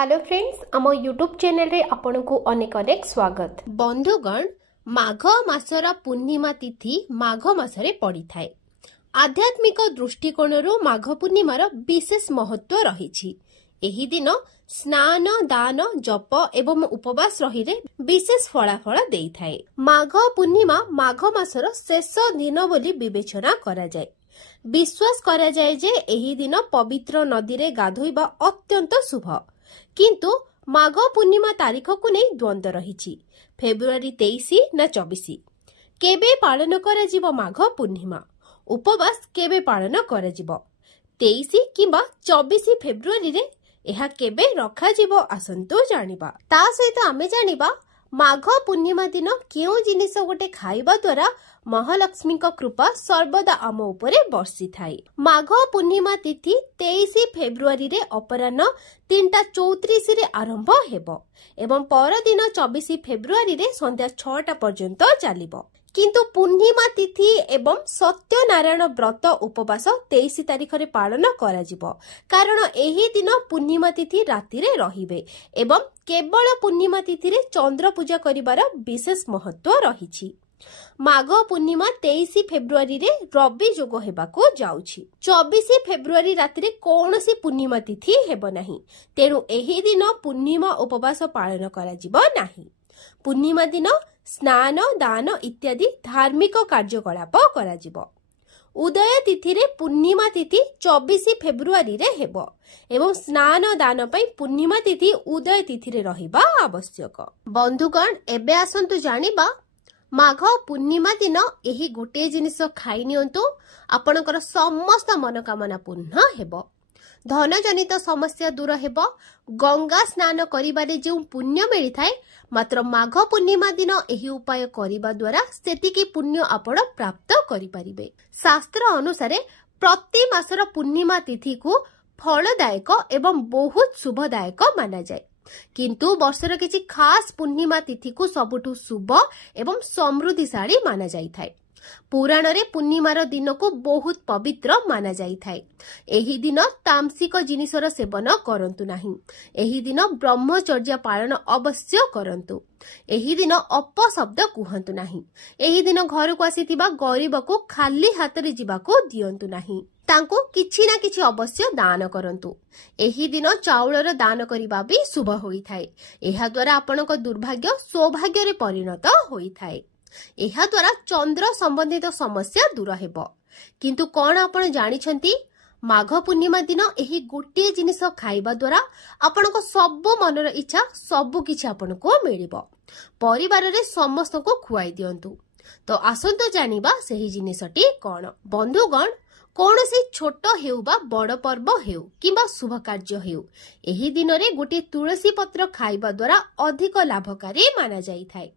Hello friends, आम YouTube channel रे आपन को अनेक अनेक स्वागत। बंधुगण, माघ मासर पूर्णिमा तिथि माघ मासरे पड़ी थाए। आध्यात्मिक दृष्टिकोण माघ पूर्णिमार विशेष महत्व रही। एही दिन स्नान दान जप एवं उपवास रही विशेष फलाफल देई थाए। माघ पूर्णिमा माघ मासर शेष दिन बोली विवेचना करा जाए। विश्वास करा जाए जे एही दिन पवित्र नदी रे गाधोइबा अत्यंत शुभ। किंतु माघ पूर्णिमा तारीख को नहीं द्वंद्व रही। फेब्रुआरी 23 ना 24 केबे पालन करा जिवो माघ पूर्णिमा? उपवास केबे पालन करा जिवो? 23 किंबा 24 फेब्रुआरी रे एहा केबे रखा जिवो? आसंतु जानिबा। ता सहित आमे जानिबा माघ पूर्णिमा दिन केउ जिनिस गोटे खाइबा द्वारा महालक्ष्मी कृपा सर्वदा आम उपरे बर्षि थाए। माघ पूर्णिमा तिथि 23 फेब्रुआरी रे अपराह्न 3:34 रे आरंभ हेबो एवं परदिन 24 फेब्रुआरी रे संध्या 6टा पर्यंत चलिबो। किंतु पूर्णिमा तिथि एवं सत्यनारायण व्रत उपवास 23 तारीख रे पालन करा जिवो, कारण एही दिन पूर्णिमा तिथि राति रे रहिबे एवं केवल पूर्णिमा तिथि रे चंद्र पूजा करिवार विशेष महत्व रहिछि। माघ पूर्णिमा 23 फेब्रुआरी रे रवि जोग हेबाको जाउछि। 24 फेब्रुआरी राति रे कोनोसी पूर्णिमा तिथि हेबो नाही, तेणु एही दिन पूर्णिमा उपवास पालन करा जिवो नाही। पूर्णिमा दिन स्नान दान इत्यादि धार्मिक कार्यकलाप करा जिवो। उदय तिथि रे पूर्णिमा तिथि 24 फेब्रुआरी रे हेबो एवं स्नान दान पई पूर्णिमा तिथि उदय तिथि रे रहिबा आवश्यक। बंधुगण, एबे आसंतु जानिबा माघ पूर्णिमा दिन एही गोटे जिनिस खाई नियंतु, आपनकर समस्त मनोकामना पूर्ण हेबो। धन जनित समस्या दूर हेबो। गंगा स्नान करिबारे जो पुण्य मिली थाए, मात्र माघ पूर्णिमा दिन एही उपाय करिबा द्वारा सेतिकी पुण्य आपण प्राप्त करि परिबे। शास्त्र अनुसारे प्रति मासर पूर्णिमा तिथि को फलदायक एवं बहुत शुभदायक माना जाए। किंतु वर्षर किछि खास पूर्णिमा तिथि को सबुठु शुभ एवं समृद्धिशाली माना जाई थाए। पुराण रे पूर्णिमार दिन को बहुत पवित्र माना जाई थाए। एही दिन तामसिक जिनिसर सेवन करंतु नाही। एही दिन ब्रह्मचर्य पालन अवश्य करंतु। एही दिन अपशब्द कुहंतु नाही। एही दिन घर को आसीथिबा गरीब को खाली हाथ रे जिबाको दियंतु नाही। तांको किछि ना किछि अवश्य दान करंतु। एही दिन चाउलर दान करिबा भी शुभ होई थाए। एहा द्वारा आपनक दुर्भाग्य सौभाग्य रे परिणत होई थाए। एहा द्वारा चंद्र संबंधित समस्या दूर हेबो। किंतु कोन आपण जानिछंती, माघ पूर्णिमा दिन एही गोटे जिनिस खाइबा द्वारा आपनक सब मनर इच्छा सब किछि आपनको मिलिबो। परिवार रे समस्त को खुआई दियंतु। तो आसंतो जानिबा सेही जिनिसटी कोन। बंधुगण, कौनसी छोट हेउ बा बड़ पर्व हेउ किंबा शुभ कार्य हेउ, एही दिन रे गोटे तुलसी पत्र खाइबा द्वारा अधिक लाभकारी माना जाई थाए।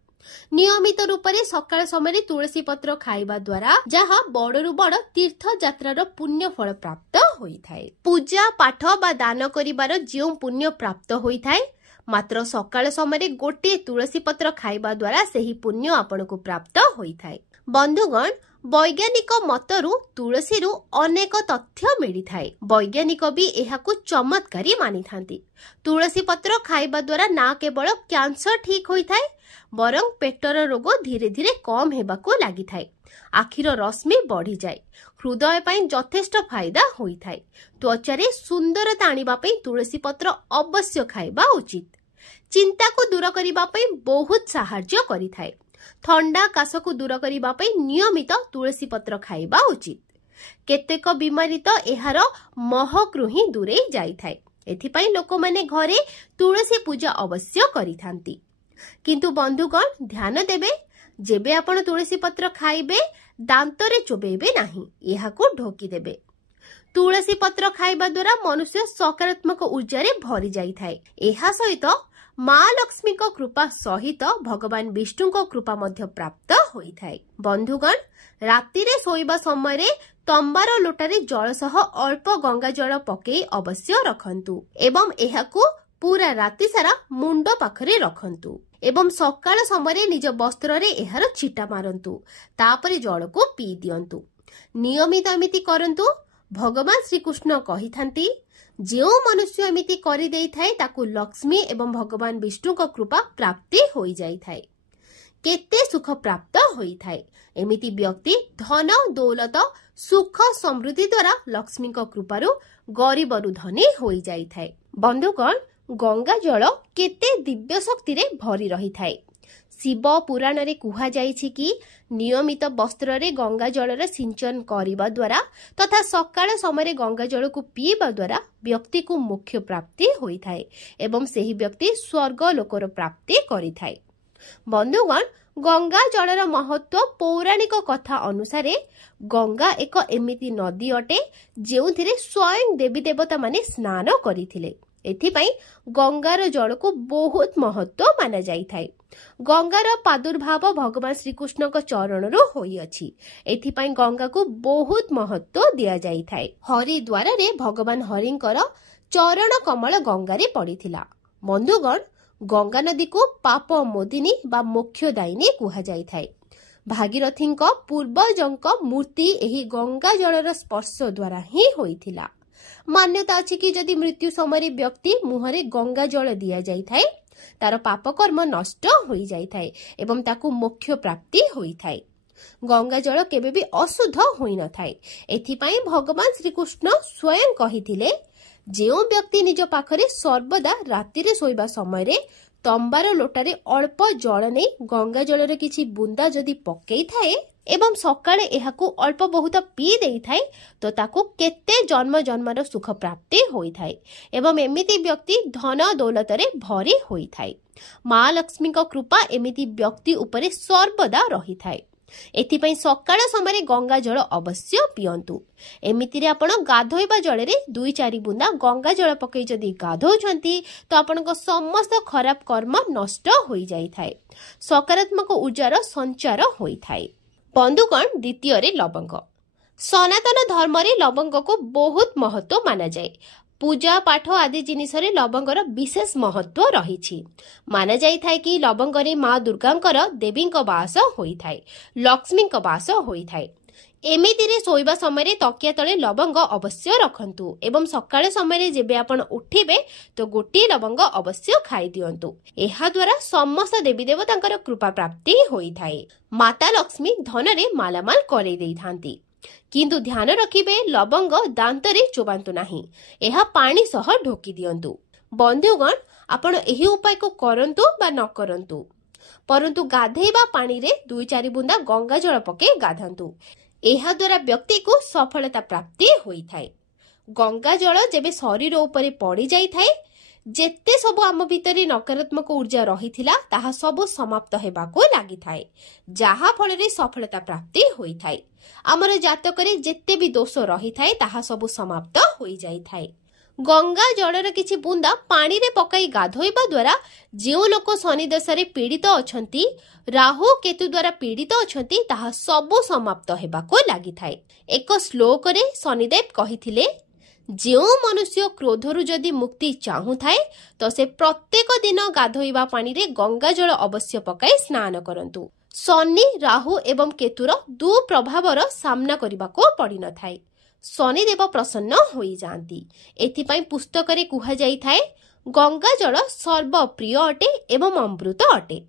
नियमित रूप से सकाळ समय तुलसी पत्र खाइबा द्वारा जहा बड़रू बड़ तीर्थ यात्रार पुण्य फल प्राप्त होई थाए। पूजा पाठ बा दान करिबार जो पुण्य प्राप्त होई थाए, मात्र सकाळ समय गोटे तुलसी पत्र खाइबा द्वारा सेही पुण्य आपनको प्राप्त होई थाए। बंधुगण, वैज्ञानिक मतरू तुलसी रु अनेक तथ्य मिली थाए। वैज्ञानिक भी एहाकु चमत्कारी मानि थांती। तुलसी पत्र खाइबा द्वारा ना केवल कैंसर ठीक होई थाए, बरं पेटर रोग धीरे धीरे कम हेबाकु लागि थाए। आखिर रश्मि बढ़ी जाए। हृदय पई यथेष्ट फायदा होई थाए। त्वचा रे सुंदरता आनिबा पई तुलसी पत्र अवश्य खाइबा उचित। चिंता को दूर करिबा पई बहुत सहाय्य करि थाए। ठंडा काश को दूर करिबा पई नियमित तुलसी पत्र खाइबा उचित। केतेक बीमारी तो एहार महकरू ही दूरे जाई थाए। एथि पई लोक माने घरे तुलसी पूजा अवश्य करि थांती। किंतु बंधुगण, ध्यान देबे, जेबे आपण तुलसी पत्र खाइबे दांतरे चोबेबे नाही, एहाकु ढोकी देबे। तुलसी पत्र खाइबा द्वारा मनुष्य सकारात्मक ऊर्जा रे भरी जाई थाए। एहा सहित माँ लक्ष्मी को कृपा सहित भगवान विष्णु को कृपा मध्य प्राप्त होई थाए। बंधुगण, राति रे सोइबा समय रे तंबार लोटारे जल सह अल्प गंगा जल पकेई अवश्य रखंतु एवं एहाकु पूरा राति सारा मुंड पाखरे रखंतु एवं सकाळ समय निज वस्त्र रे एहार छिटा मारंतु। तापरे जल को पी दियंतु। नियमित एमिति करंतु। भगवान श्रीकृष्ण कहिथांती, जो मनुष्य एमिति करि देई थाए ताकू लक्ष्मी एवं भगवान विष्णु को कृपा प्राप्ति होई जाई थाए। केते सुख प्राप्त होई थाए। एमिति व्यक्ति धन दौलत सुख समृद्धि द्वारा लक्ष्मी को कृपारु गरीबरु धनी होई जाई थाए। बंधुगण, गंगा जल केते दिव्य शक्ति रे भरी रही थाए। शिव पुराण रे कुहा जाइछि कि नियमित वस्त्र रे गंगा जलर सिंचन करिबा द्वारा तथा सकाळ समय गंगा जल को पीबा द्वारा व्यक्ति को मोक्ष प्राप्ति होई थाए एवं सेही व्यक्ति स्वर्ग लोकर प्राप्ति करि थाए। बंधुगण, गंगा जलर महत्व पौराणिक कथा अनुसार गंगा एक एमिति नदी अटे जेउथिरे स्वयं देवी देवता माने स्नान करिथिले। एथिपाई गंगार जल को बहुत महत्व माना जाई थाए। गंगार प्रादुर्भाव भगवान श्रीकृष्ण को चरण होई अछि। एथिपाई गंगा को बहुत महत्व दिया जाई थाए। हरिद्वार रे भगवान हरिंकर चरण कमल गंगा रे पड़िथिला। बंधुगण, गंगा नदी को पाप मोदिनी बा मोक्षदायिनी कुहा जाई थाए। भागीरथी पूर्वजंक मूर्ति एही गंगा जलर स्पर्श द्वारा ही होइथिला। मान्यता अछि कि जदि मृत्यु समय व्यक्ति मुहरे गंगा जल दिया जाई थाए तार पाप कर्म नष्ट होई जाई थाए एवं ताकू मोक्ष प्राप्ति होई थाए। गंगा जल केबे भी अशुद्ध होई न थाए। एथिपाई भगवान श्रीकृष्ण स्वयं कहिथिले, जेउ व्यक्ति निज पाखरे सर्वदा राति रे सोइबा समय रे तंबार लोटारे अल्प जल नै गंगा जलर किछि बुंदा जदि पकेई थाए एवं सकाळे एहाकू अल्प बहुत पी देई थाए तो ताकू केते जन्म जन्मर सुख प्राप्ति होई थाए एवं एमिति व्यक्ति धन दौलत रे भरी होई थाए। माँ लक्ष्मी को कृपा एमिति व्यक्ति उपरे सर्वदा रही थाए। एथिपाई सकाळ समय गंगा जल अवश्य पियंतु। एमिति रे आपण गाधोइबा जल रे 2-4 बुंदा गंगा जल पकई जदि गाधोउछंती तो आपनको समस्त खराब कर्म नष्ट होई जाई थाए। सकारात्मक ऊर्जार संचार होई थाए। बंधुगण, द्वितीय रे लवंग। सनातन धर्म रे लवंग को बहुत महत्व माना जाए। पूजा पाठ आदि जिनिस रे लवंगर विशेष महत्व रही। माना जाई थाए कि लवंग रे माँ दुर्गांकर देवी वास होई थाए, लक्ष्मी वास होई थाए। एमिति रे सोइबा समय रे तकिया तले लवंग अवश्य रखंतु एवं सकाळ समय रे जेबे आपण उठिबे तो गोटी लवंग अवश्य खाई दियंतु। एहा द्वारा समस्त देवी देवतांकर कृपा प्राप्ति होई थाए। माता लक्ष्मी धन रे मालामाल करे देई थांती। किंतु ध्यान रखिबे लवंग दांत रे चोबांतु नाही, एहा पानी सह ढोकी दियंतु। बंधुगण, आपण एही उपाय को करंतु बा न करंतु, परंतु गाधेइबा पानी रे 2-4 बुंदा गंगा जल पके गाधंतु। एहा द्वारा व्यक्ति को सफलता प्राप्ति होई थाए। गंगा जल जेबे शरीर उपरे पड़ी जाई थाए जेते सब आम भितरे नकारात्मक ऊर्जा रहिथिला ताहा सब समाप्त हेबाको लागि थाए, जाहा फल रे सफलता प्राप्ति होई थाए। आमर जातक रे जेते भी दोष रही थाए ताहा सब समाप्त होई जाई थाए। गंगा जलर किछि बुंदा पानी रे पकाई गाधोइबा द्वारा जेउ लोक शनि दशारे पीड़ित अछंती, राहु केतु द्वारा पीड़ित अछंती ताहा सब समाप्त हेबाको लागि थाए। एक श्लोक रे शनिदेव कहिथिले, जेउ मनुष्य क्रोधरु जदि मुक्ति चाहू थाए तो से प्रत्येक दिन गाधोइबा पानी रे गंगा जल अवश्य पकाई स्नान करंतु। शनि राहु एवं केतुर दु प्रभावर सामना करबाको पड़ी न थाए। शनिदेव प्रसन्न होई जांती। एथिपाई पुस्तक रे कुहा जाई थाए, गंगा जल सर्वप्रिय अटे एवं अमृत अटे।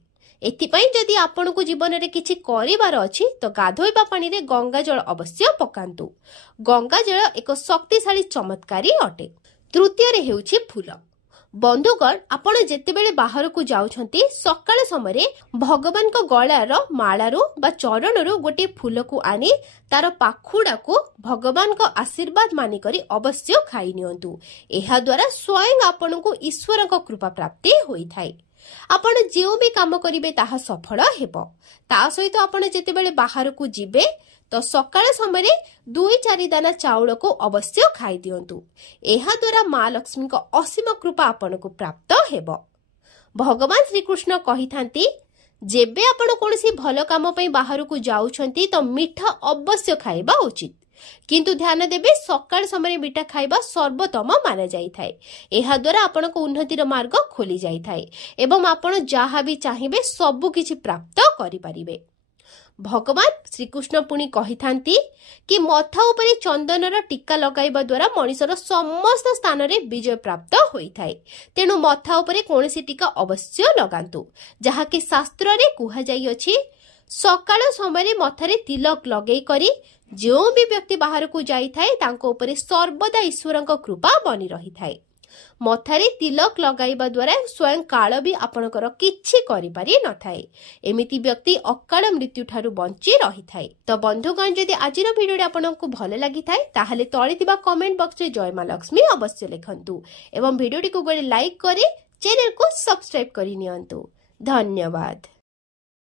एथिपाई जदि आपण को जीवन रे किछि करिवार अछि तो गाधोइबा पानी रे गंगा जल अवश्य पकांतु। गंगा जल एक शक्तिशाली चमत्कारी अटे। तृतीय रे हेउछि फूल। बंधुगण, आपण जेतेबेले बाहर को जाउछंती सकाळ समय भगवान को गळार माळारू बा चरणरू गोटे फूल को आनी तार पाखुडा को भगवान को आशीर्वाद मानि करी अवश्य खाई नियंतु। एहा द्वारा स्वयं आपण को ईश्वर को कृपा प्राप्ति होई थाए। आपण जेउ भी काम करिवे ताहा सफल हेबो। ता सहित आपण जेतेबेले बाहर को जिबे तो सकाळ समय 2-4 दाना चाउल को अवश्य खाई दियंतु। एहा द्वारा माँ लक्ष्मी को असीम कृपा आपण को प्राप्त हेबो। भगवान श्रीकृष्ण कहि थांती, जेबे आपण कोनसी भल काम पई बाहर को जाउछंती तो मीठा अवश्य खाइबा उचित, किंतु ध्यान देबे सकाळ समय मीठा खाइबा सर्वोत्तम माना जाई थाए। एहा द्वारा आपण को उन्नतिर मार्ग खोली जाई थाए एवं आपण जहा भी चाहिबे सब किछि प्राप्त करि परिबे। भगवान श्रीकृष्ण पुणी कही थांती कि मथा उपरे चंदनर टीका लगाइबा द्वारा मनिषर समस्त स्थान रे विजय प्राप्त होइथाय। तेणु मथा उपरे कोनोसी टीका अवश्य लगांतु। जहा कि शास्त्र रे कुहा जाई अछि सकाळ समय मथारे तिलक लगेई करी जो भी व्यक्ति बाहर को जाई थाए तांको उपरे सर्वदा ईश्वरक कृपा बनी रही थाए। मथारे तिलक लगाइबा द्वारा स्वयं काल भी आपणकर किछि करि पारि न थाए। एमिति व्यक्ति अकाल मृत्यु ठारू बंची रही थाए। तो बंधुगण जदि आजिर भिडियो आपनकु भल लागि थाए ताहाले तळे थिबा कमेंट बॉक्स रे जय मां लक्ष्मी अवश्य लिखंतु एवं भिडियोटी को गोटे लाइक करी चैनल को सब्सक्राइब करि नियंतु। धन्यवाद।